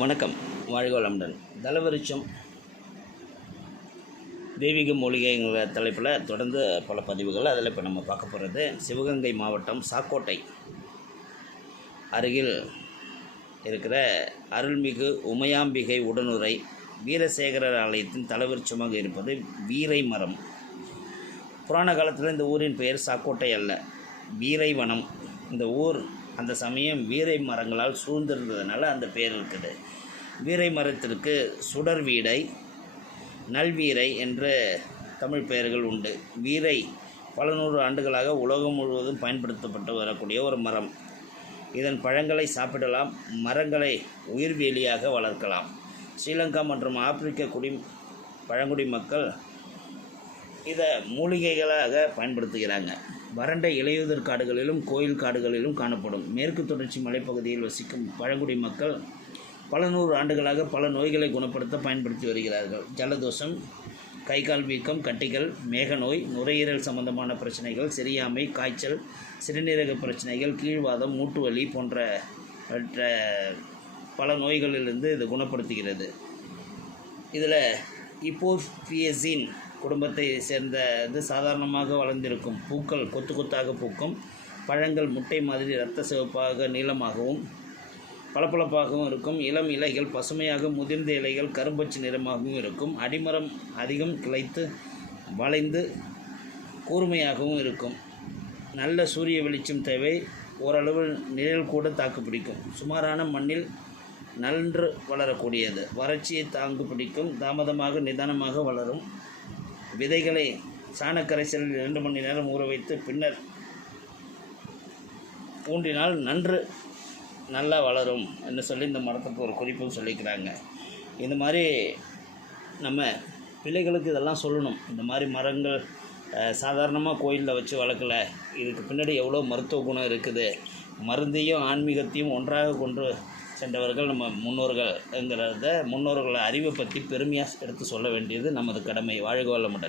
வணக்கம். வாழ்க வளமுடன். தலவரிச்சம். தெய்வீக மூலிகைங்கிற தலைப்பில் தொடர்ந்து பல பதிவுகள். அதில் இப்போ நம்ம பார்க்க போகிறது சிவகங்கை மாவட்டம் சாக்கோட்டை அருகில் இருக்கிற அருள்மிகு உமையாம்பிகை உடனுரை வீரசேகரர் ஆலயத்தின் தலவிருச்சமாக இருப்பது வீரை மரம் புராண காலத்தில் இந்த ஊரின் பெயர் சாக்கோட்டை அல்ல. வீரை வனம் இந்த ஊர் அந்த சமயம் வீரை மரங்களால் சூழ்ந்திருந்ததுனால அந்த பெயர் இருக்குது. வீரை மரத்திற்கு சுடர் வீடை நல்வீரை என்ற தமிழ் பெயர்கள் உண்டு. வீரை பல நூறு ஆண்டுகளாக உலகம் முழுவதும் பயன்படுத்தப்பட்டு வரக்கூடிய ஒரு மரம். இதன் பழங்களை சாப்பிடலாம் மரங்களை உயிர்வேலியாக வளர்க்கலாம். ஸ்ரீலங்கா மற்றும் ஆப்பிரிக்க குடி பழங்குடி மக்கள் இதை மூலிகைகளாக பயன்படுத்துகிறாங்க. வறண்ட இலையுதிர் காடுகளிலும் கோயில் காடுகளிலும் காணப்படும். மேற்கு தொடர்ச்சி மலைப்பகுதியில் வசிக்கும் பழங்குடி மக்கள் பல நூறு ஆண்டுகளாக பல நோய்களை குணப்படுத்த பயன்படுத்தி வருகிறார்கள். ஜலதோஷம் கை கால் வீக்கம் கட்டிகள் மேகநோய் நுரையீரல் சம்பந்தமான பிரச்சனைகள் செரியாமை காய்ச்சல் சிறுநீரக பிரச்சனைகள் கீழ்வாதம் மூட்டுவலி போன்ற மற்ற பல நோய்களிலிருந்து இது குணப்படுத்துகிறது. இதில் இப்போபியசின் குடும்பத்தை சேர்ந்த இது சாதாரணமாக வளர்ந்திருக்கும். பூக்கள் கொத்து கொத்தாக பூக்கும். பழங்கள் முட்டை மாதிரி இரத்த சிவப்பாக நீளமாகவும் பளபளப்பாகவும் இருக்கும். இளம் இலைகள் பசுமையாக முதிர்ந்த இலைகள் கரும்பச்சு நிறமாகவும் இருக்கும். அடிமரம் அதிகம் கிளைத்து வளைந்து கூர்மையாகவும் இருக்கும். நல்ல சூரிய வெளிச்சம் தேவை. ஓரளவு நிழல் கூட தாக்கு பிடிக்கும். சுமாரான மண்ணில் நன்று வளரக்கூடியது. வறட்சியை தாங்கு பிடிக்கும். தாமதமாக நிதானமாக வளரும். விதைகளை சாணக்கரைசலில் இரண்டு மணி நேரம் ஊற வைத்து பின்னர் ஊன்றினால் நன்று நல்லா வளரும் என்று சொல்லி இந்த மரத்துக்கு ஒரு குறிப்பும் சொல்லிக்கிறாங்க. இந்த மாதிரி நம்ம பிள்ளைகளுக்கு இதெல்லாம் சொல்லணும். இந்த மாதிரி மரங்கள் சாதாரணமாக கோயிலில் வச்சு வளர்க்கல. இதுக்கு பின்னாடி எவ்வளோ மருத்துவ குணம் இருக்குது. மருந்தையும் ஆன்மீகத்தையும் ஒன்றாக கொண்டு சென்றவர்கள் நம்ம முன்னோர்கள்ங்கிறத முன்னோர்கள் அறிவை பற்றி பெருமையாக எடுத்து சொல்ல வேண்டியது நமது கடமை. வாழ்க வளமுடன்.